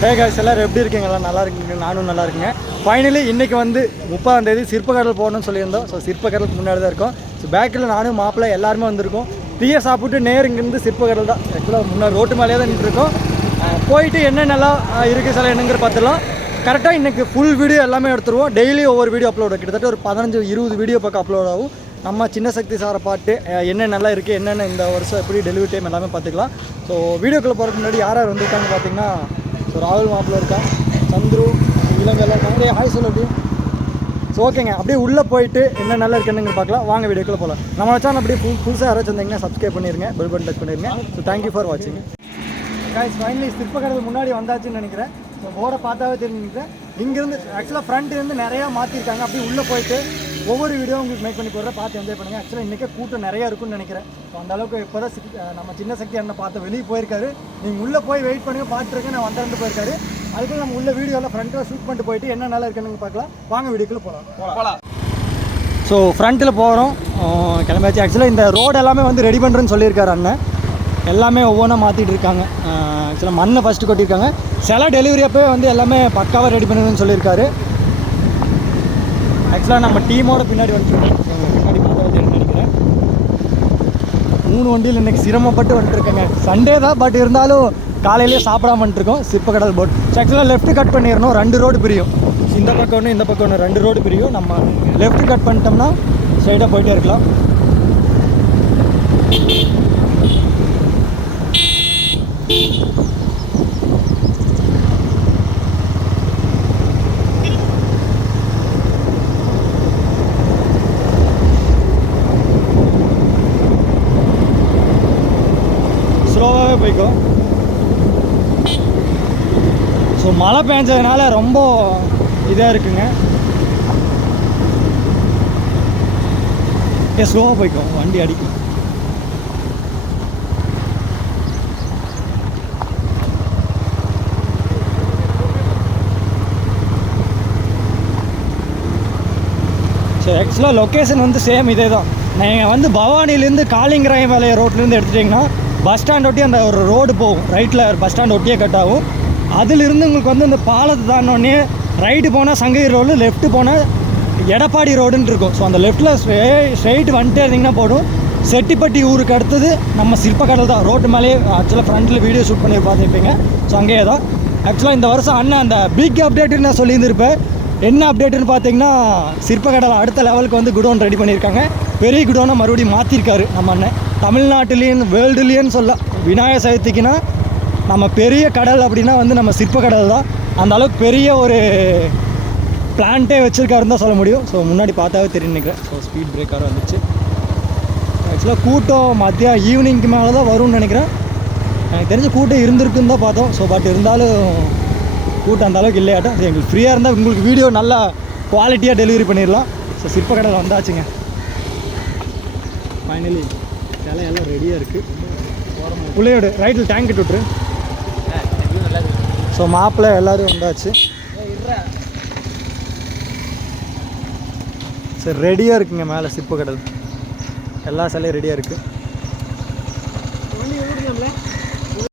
Hey guys, எல்லோரும் எப்படி இருக்கீங்க? எல்லாம் நல்லா இருக்குங்க, நானும் நல்லா இருக்குங்க. ஃபைனலி இன்றைக்கி வந்து 30ஆம் தேதி சிற்பக்கடல் போகணும்னு சொல்லியிருந்தோம். ஸோ சிற்பக்கடலுக்கு முன்னாடி தான் இருக்கோம். ஸோ பேக்கில் நானும் மாப்பிள்ளை எல்லாருமே வந்திருக்கோம். டீயை சாப்பிட்டு நேர் இங்கேருந்து சிற்பக்கடல் தான். ஆக்சுவலாக முன்னாடி ரோட்டு மேலேயே தான் நின்றுருக்கோம். போயிட்டு என்னென்னலாம் இருக்குது சில என்னங்கிற பார்த்துலாம். கரெக்டாக இன்றைக்கி ஃபுல் வீடியோ எல்லாமே எடுத்துருவோம். டெய்லி ஒவ்வொரு வீடியோ அப்லோட், கிட்டத்தட்ட ஒரு 15-20 வீடியோ பக்கம் அப்லோட் ஆகும். நம்ம சின்ன சக்தி சாரை பாட்டு என்னென்னலாம் இருக்குது, என்னென்ன இந்த வருஷம் எப்படி டெலிவரி டைம் எல்லாமே பார்த்துக்கலாம். ஸோ வீடியோக்குள்ளே போகிறதுக்கு முன்னாடி யார் யார் வந்திருக்காங்க பார்த்தீங்கன்னா, ஸோ ராகுல் மாப்பிள்ள இருக்கான், சந்துரு, இளங்கெல்லாம் நிறைய ஹாய் சொல்ல அப்படியே. ஸோ ஓகேங்க, அப்படியே உள்ளே போயிட்டு என்ன நல்லா இருக்குன்னு பார்க்கலாம். வாங்க வீடியோக்குள்ளே போகலாம். நம்ம சேனல் அப்படியே புதுசாக யாராச்சும் வந்தீங்கன்னா சப்ஸ்கிரைப் பண்ணிடுங்க, பெல் பட்டன் டச் பண்ணிடுங்க. ஸோ தேங்க்யூ ஃபார் வாட்சிங். காய்ஸ், ஃபைனலி சிற்பக்கடல் முன்னாடி வந்தாச்சுன்னு நினைக்கிறேன். ஸோ போர்டை பார்த்தாவே தெரிஞ்சுக்கிறேன். இங்கேருந்து ஆக்சுவலாக ஃப்ரண்ட்லேருந்து நிறையா மாற்றிருக்காங்க. அப்படியே உள்ளே போயிட்டு ஒவ்வொரு வீடியோ உங்களுக்கு மேக் பண்ணி போடுறேன், பார்த்து என்ஜாய் பண்ணுங்கள். ஆக்சுவலாக இன்றைக்கே கூட்டம் நிறையா இருக்குன்னு நினைக்கிறேன். ஸோ அந்தளவுக்கு இப்போ தான் நம்ம சின்ன சக்தி அண்ணன் பார்த்து வெளியே போயிருக்காரு. நீங்கள் உள்ளே போய் வெயிட் பண்ணுங்கள், பார்த்துருக்கேன். நான் வந்துட்டு போயிருக்காரு. அதுக்குள்ள நம்ம உள்ள வீடியோவில் ஃப்ரண்ட்டில் ஷூட் பண்ணிட்டு போயிட்டு என்ன நல்லா இருக்குன்னு பார்க்கலாம். வாங்க வீடியோக்குள்ளே போகலாம். ஸோ ஃப்ரண்ட்டில் போகிறோம், கிளம்பியாச்சு. ஆக்சுவலாக இந்த ரோடு எல்லாமே வந்து ரெடி பண்ணுறேன்னு சொல்லியிருக்காரு அண்ணன். எல்லாமே ஒவ்வொன்றா மாற்றிட்டு இருக்காங்க. ஆக்சுவலாக மண்ணை ஃபஸ்ட்டு கொட்டியிருக்காங்க. சில டெலிவரி அப்போவே வந்து எல்லாமே பக்காவாக ரெடி பண்ணுறதுன்னு சொல்லியிருக்காரு. ஆக்சுவலாக நம்ம டீமோட பின்னாடி வந்துருக்கோம். பின்னாடி பார்த்து நினைக்கிறேன் 3 வண்டியில் இன்றைக்கி சிரமப்பட்டு வந்துட்டுருக்கேங்க. சண்டே தான், பட் இருந்தாலும் காலையிலேயே சாப்பிடாம வந்துட்டுருக்கோம். சிற்பக்கடல் போட். ஸோ ஆக்சுவலாக லெஃப்ட்டு கட் பண்ணிடணும், 2 ரோடு பிரியும். இந்த பக்கம் ஒன்று, இந்த பக்கம் ஒன்று, 2 ரோடு பிரியும். நம்ம லெஃப்ட்டு கட் பண்ணிட்டோம்னா ஸ்ட்ரைட்டாக போயிட்டே இருக்கலாம். ஸ்லோவாகவே போய்க்கும். ஸோ மழை பெஞ்சதுனால ரொம்ப இதாக இருக்குங்க. ஸ்லோவாக போய்க்கும், வண்டி அடிக்கும். ஸோ ஆக்சுவலாக லொக்கேஷன் வந்து சேம் இதே தான். நீங்கள் வந்து பவானிலேருந்து காளிங்கராயம்பாளைய ரோட்லேருந்து எடுத்துட்டிங்கன்னா பஸ் ஸ்டாண்ட் ஒட்டி அந்த ஒரு ரோடு போகும். ரைட்டில் பஸ் ஸ்டாண்ட் ஒட்டியே கட் ஆகும். அதிலிருந்து உங்களுக்கு வந்து இந்த பாலத்தை தாண்டோடனே ரைட்டு போனால் சங்ககிரி ரோடு, லெஃப்ட்டு போனால் எடப்பாடி ரோடுன்னு இருக்கும். ஸோ அந்த லெஃப்ட்டில் ஸ்ட்ரெயிட் வந்துட்டே இருந்தீங்கன்னா போடும். செட்டிப்பட்டி ஊருக்கு அடுத்தது நம்ம சிற்பக்கடல் தான். ரோட்டு மேலேயே ஆக்சுவலாக ஃப்ரண்ட்டில் வீடியோ ஷூட் பண்ணி பார்த்துருப்பீங்க. ஸோ அங்கேயே தான். ஆக்சுவலாக இந்த வருஷம் அண்ணன் அந்த பிக் அப்டேட்டுன்னு நான் சொல்லியிருந்திருப்பேன். என்ன அப்டேட்டுன்னு பார்த்தீங்கன்னா, சிற்பக்கடல் அடுத்த லெவலுக்கு வந்து குடோன் ரெடி பண்ணியிருக்காங்க. பெரிய குடோனை மறுபடியும் மாற்றிருக்காரு நம்ம அண்ணன். தமிழ்நாட்டிலேயும் வேர்ல்டுலேயும் சொல்ல, விநாயகர் சதுர்த்திக்குன்னா நம்ம பெரிய கடல் அப்படின்னா வந்து நம்ம சிற்பக்கடல் தான். அந்த அளவுக்கு பெரிய ஒரு பிளான்ட்டே வச்சுருக்காருன்னு தான் சொல்ல முடியும். ஸோ முன்னாடி பார்த்தாவே தெரியும் நினைக்கிறேன். ஸோ ஸ்பீட் பிரேக்கராக வந்துச்சு. ஆக்சுவலாக கூட்டம் மதியம் ஈவினிங்க்கு மேலே தான் வரும்னு நினைக்கிறேன். எனக்கு தெரிஞ்ச கூட்டம் இருந்திருக்குன்னு தான் பார்த்தோம். ஸோ பட் இருந்தாலும் கூட்டம் அந்த அளவுக்கு இல்லையாட்டும். எங்களுக்கு ஃப்ரீயாக இருந்தால் உங்களுக்கு வீடியோ நல்லா குவாலிட்டியாக டெலிவரி பண்ணிடலாம். ஸோ சிற்பக்கடல் வந்தாச்சுங்க. ஃபைனலி எல்லாம் ரெடியாக இருக்குது. உள்ளேயோடு ரைட்டில் டேங்க் விட்டுரு. ஸோ மாப்பிள்ளை எல்லோரும் வந்தாச்சு. சரி, ரெடியாக இருக்குங்க. மேலே சிற்பக்கடல் எல்லா சிலையும் ரெடியாக இருக்குது.